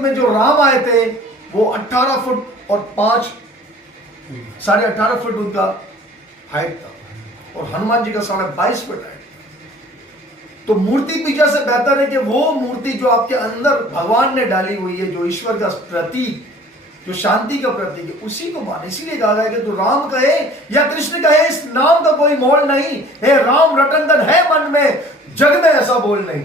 में जो राम आए थे वो 18 फुट और 18.5 फुट उनका हाइट था, और हनुमान जी का 22.5 फुट हाइट। तो मूर्ति पूजा से बेहतर है कि वो मूर्ति जो आपके अंदर भगवान ने डाली हुई है, जो ईश्वर का प्रतीक, जो शांति का प्रतीक है, उसी को माने। इसीलिए कहा गया कि जो राम कहे या कृष्ण कहे, इस नाम का कोई मोल नहीं है। राम रटन धन है मन में, जग में ऐसा बोल नहीं।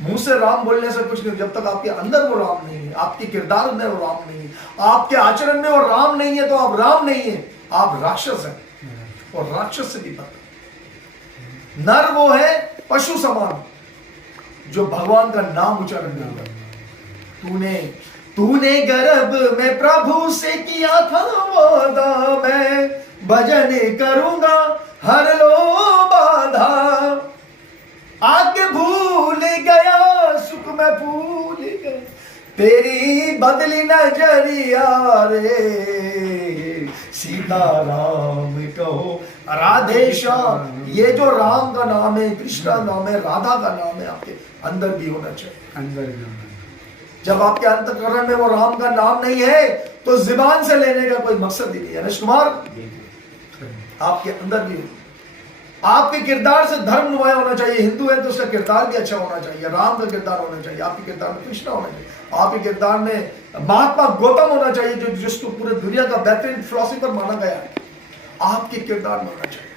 मुंह से राम बोलने से कुछ नहीं, जब तक आपके अंदर वो राम नहीं है, आपके किरदार में वो राम नहीं है, आपके आचरण में वो राम नहीं है, तो आप राम नहीं है, आप राक्षस हैं। और राक्षस से भी पता, नर वो है पशु समान जो भगवान का नाम उच्चारण नहीं करता। तूने गर्भ में प्रभु से किया था वादा, मैं भजन करूंगा हर लो बाधा। आगे भूल गया सुख में भूल गया, तेरी बदली नजरिया रे। सीता राम कहो राधे श्याम। ये जो राम का नाम है, कृष्ण का नाम है, राधा का नाम है, आपके अंदर भी होना चाहिए। अंदर भी होना। जब आपके अंतःकरण में वो राम का नाम नहीं है तो जुबान से लेने का कोई मकसद ही नहीं है। रमेश कुमार, आपके अंदर भी, आपके किरदार से धर्म नुमाया होना चाहिए। हिंदू है तो उसका किरदार भी अच्छा होना चाहिए, राम का किरदार होना चाहिए, आपके किरदार में कृष्ण होना चाहिए, आपके किरदार में महात्मा गौतम होना चाहिए, जो जिसको पूरे दुनिया का बेहतरीन फिलोसोफर माना गया है, आपके किरदार में होना चाहिए।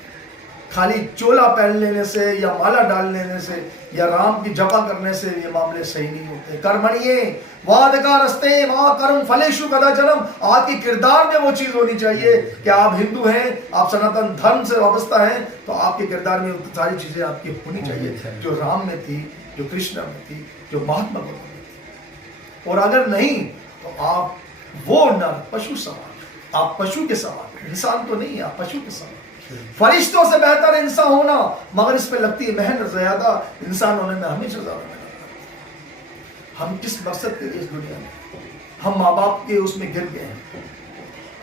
खाली चोला पहन लेने से या माला डाल लेने से या राम की जपा करने से ये मामले सही नहीं होते। कर्मणिये वादकारस्ते मा कर्म फलेषु कदाचनम। आपके किरदार में वो चीज होनी चाहिए कि आप हिंदू हैं, आप सनातन धर्म से वाबस्ता हैं, तो आपके किरदार में सारी चीजें आपकी होनी चाहिए जो राम में थी, जो कृष्ण में थी, जो महात्मा गौतम में थी। और अगर नहीं तो आप वो नर पशु समान, आप पशु के समान, इंसान तो नहीं, आप पशु के समान। फरिश्तों से बेहतर इंसान होना, मगर इस पे लगती है मेहनत ज्यादा, इंसान होने में हमेशा ज्यादा मेहनत। हम किस मकसद के लिए इस दुनिया में, हम माँ बाप के उसमें गिर गए हैं,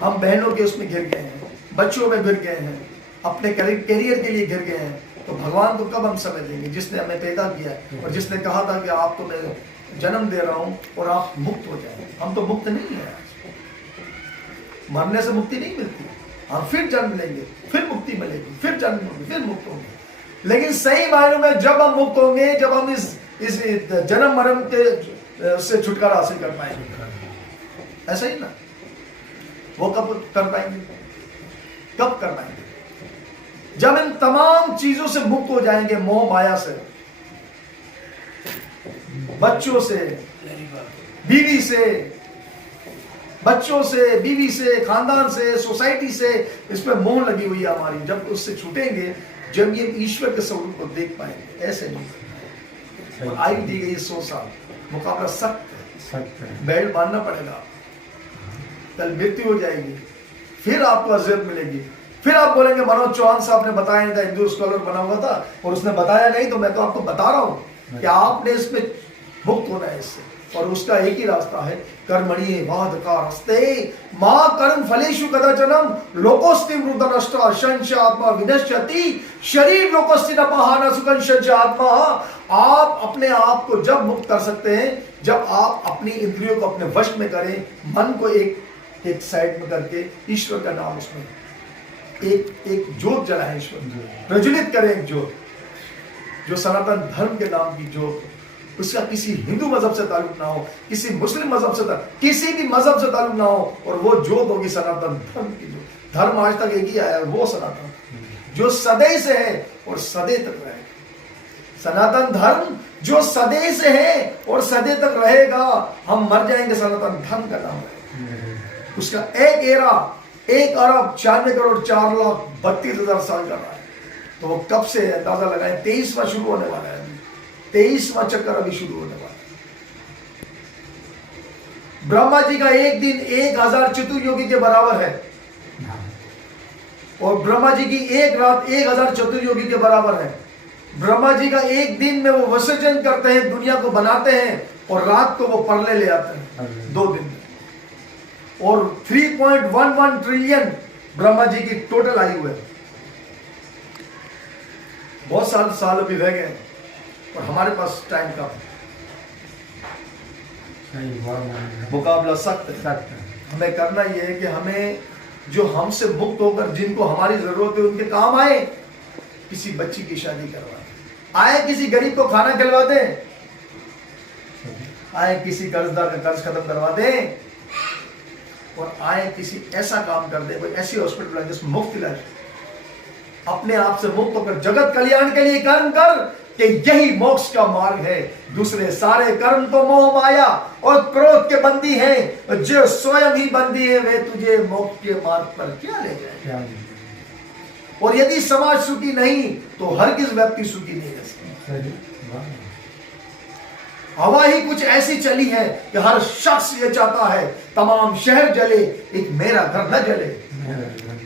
हम बहनों के उसमें गिर गए हैं, बच्चों में गिर गए हैं, अपने करियर के लिए गिर गए हैं, तो भगवान को कब हम समय देंगे जिसने हमें पैदा किया है और जिसने कहा था कि आपको मैं जन्म दे रहा हूं और आप मुक्त हो जाए। हम तो मुक्त नहीं है, मरने से मुक्ति नहीं मिलती, हम फिर जन्म लेंगे, फिर मुक्ति मिलेगी, फिर जन्म होंगे, फिर मुक्त होंगे। लेकिन सही मायनों में जब हम मुक्त होंगे, जब हम इस जन्म मरण के से छुटकारा हासिल कर पाएंगे। ऐसा ही ना, वो कब कर पाएंगे, कब कर पाएंगे? जब इन तमाम चीजों से मुक्त हो जाएंगे, मोह माया से, बच्चों से, बीवी से, बच्चों से, बीवी से, खानदान से, सोसाइटी से, इस पे मोह लगी हुई है हमारी। जब उससे छूटेंगे, जब ये ईश्वर के स्वरूप को देख पाएंगे। ऐसे नहीं, आयु दी गई 100 साल, मुकाबला सख्त है, बेल्ट बांधना पड़ेगा, कल मृत्यु हो जाएगी, फिर आपको अज़ियत मिलेगी। फिर आप बोलेंगे मनोज चौहान साहब ने बताया था, हिंदू स्कॉलर बना हुआ था और उसने बताया नहीं, तो मैं तो आपको बता रहा हूं कि आपने इसमें मुक्त होना है इससे, और उसका एक ही रास्ता है, कर्मणि वादकारस्ते मां कर्म फलेषु कदाचनम लोकोस्ति मृतनष्टा शंश आत्मा विनश्यति शरीर लोकोस्ति न पहाना सुखं शंश आत्मा। आप अपने आप को जब मुक्त कर सकते हैं, जब आप अपनी इंद्रियों को अपने वश में करें, मन को एक साइड में करके ईश्वर का नाम उसमें एक जोत जलाएं, ईश्वर प्रज्वलित करें, एक जोत जो सनातन धर्म के नाम की जोत, उसका किसी हिंदू मजहब से ताल्लुक ना हो, किसी मुस्लिम मजहब से, किसी भी मजहब से ताल्लुक ना हो, और वो जोत होगी सनातन धर्म की जोत। धर्म आज तक एक ही आया है, वो सनातन जो सदैव से है और सदैव तक रहेगा। सनातन धर्म जो सदैव से है और सदैव तक रहेगा। हम मर जाएंगे, सनातन धर्म का नाम है। उसका एक एरा 1 अरब 96 करोड़ 4,32,000 साल का रहा है, तो वो कब से अंदाजा लगाएं, 23वां शुरू होने वाला है, 23वां चक्कर अभी शुरू होने वाला है। ब्रह्मा जी का एक दिन 1000 चतुर्योगी के बराबर है, और ब्रह्मा जी की एक रात 1000 चतुर्योगी के बराबर है। ब्रह्मा जी का एक दिन में वो विसर्जन करते हैं, दुनिया को बनाते हैं, और रात को वो परले ले आते हैं 2 दिन में। और 3.11 ट्रिलियन ब्रह्मा जी की टोटल आयु है। बहुत साल अभी रह गए और हमारे पास टाइम कम है। मुकाबला सख्त है। हमें करना यह है कि हमें जो हमसे मुक्त होकर जिनको हमारी जरूरत है उनके काम आए, किसी बच्ची की शादी करवा आए, किसी गरीब को खाना खिलवा दें, आए किसी कर्जदार का कर्ज खत्म करवा दें, और आए किसी ऐसा काम कर दे, कोई ऐसी हॉस्पिटल है जिसमें मुफ्त इलाज, अपने आप से मुक्त होकर जगत कल्याण के लिए कर्म कर, कि यही मोक्ष का मार्ग है। दूसरे सारे कर्म तो मोह माया और क्रोध के बंदी हैं, जो स्वयं ही बंदी है वे तुझे मोक्ष के मार्ग पर क्या ले जाए। और यदि समाज सुखी नहीं तो हर किस व्यक्ति सुखी नहीं रह सकता। हवा ही कुछ ऐसी चली है कि हर शख्स ये चाहता है तमाम शहर जले, एक मेरा घर न जले।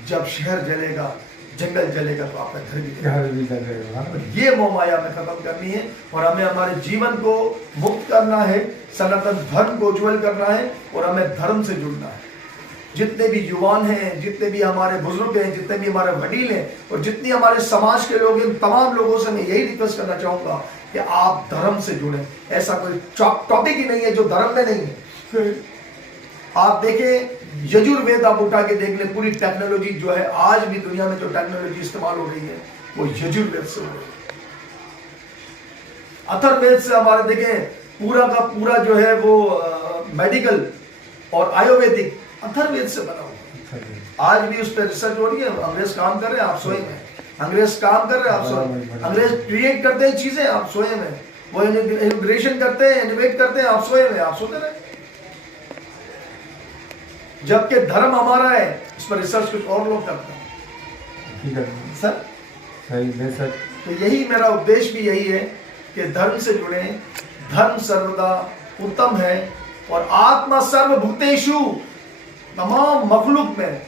जब शहर जलेगा, जंगल जलेगा, तो आपका घर भी जलेगा। ये मोह माया में खत्म करनी है और हमें हमारे जीवन को मुक्त करना है, सनातन धर्म को उज्जवल करना है और हमें धर्म से जुड़ना है। जितने भी युवान हैं, जितने भी हमारे बुजुर्ग हैं, जितने भी हमारे वडील हैं और जितनी हमारे समाज के लोग हैं, तमाम लोगों से मैं यही रिक्वेस्ट करना चाहूंगा कि आप धर्म से जुड़ें। ऐसा कोई टॉपिक ही नहीं है जो धर्म में नहीं है। आप देखें, यजुर्वेद आप उठा के देख लें, पूरी टेक्नोलॉजी जो है आज भी दुनिया में जो टेक्नोलॉजी इस्तेमाल हो रही है वो यजुर्वेद से हो रही है। अथर्ववेद से हमारे देखें पूरा का पूरा जो है वो मेडिकल और आयुर्वेदिक अथर्ववेद से बना हुआ। आज भी उस पर रिसर्च हो रही है। अंग्रेज काम कर रहे हैं, आप सोए हैं। अंग्रेज काम कर रहे हैं, आप सोए। अंग्रेज क्रिएट करते हैं चीजें, आप सोए हैं। वो इनोवेशन करते हैं, इनोवेट करते हैं, आप सोए हैं, आप सोते रहे। जबकि धर्म हमारा है, इस पर रिसर्च कुछ और लोग करते हैं। सर सही, तो यही मेरा उद्देश्य भी यही है कि धर्म से जुड़े। धर्म सर्वदा उत्तम है और आत्मा सर्वभूतेषु, तमाम मखलूक में,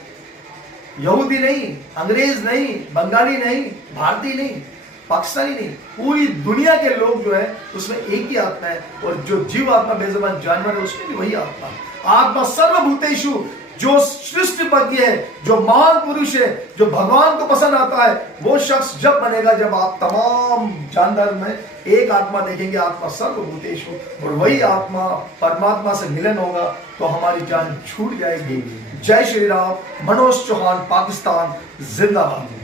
यहूदी नहीं, अंग्रेज नहीं, बंगाली नहीं, भारतीय नहीं, पाकिस्तानी नहीं, पूरी दुनिया के लोग जो है उसमें एक ही आत्मा है। और जो जीव आत्मा बेज़बान जानवर है उसमें भी वही आत्मा है। आत्मा सर्वभूतेषु, जो सृष्टिपति है, जो महान पुरुष है, जो भगवान को पसंद आता है, वो शख्स जब बनेगा जब आप तमाम जानवर में एक आत्मा देखेंगे, आत्मा सर्वभूतेषु, और वही आत्मा परमात्मा से मिलन होगा तो हमारी जान छूट जाएगी। जय श्री राम। मनोज चौहान, पाकिस्तान जिंदाबाद।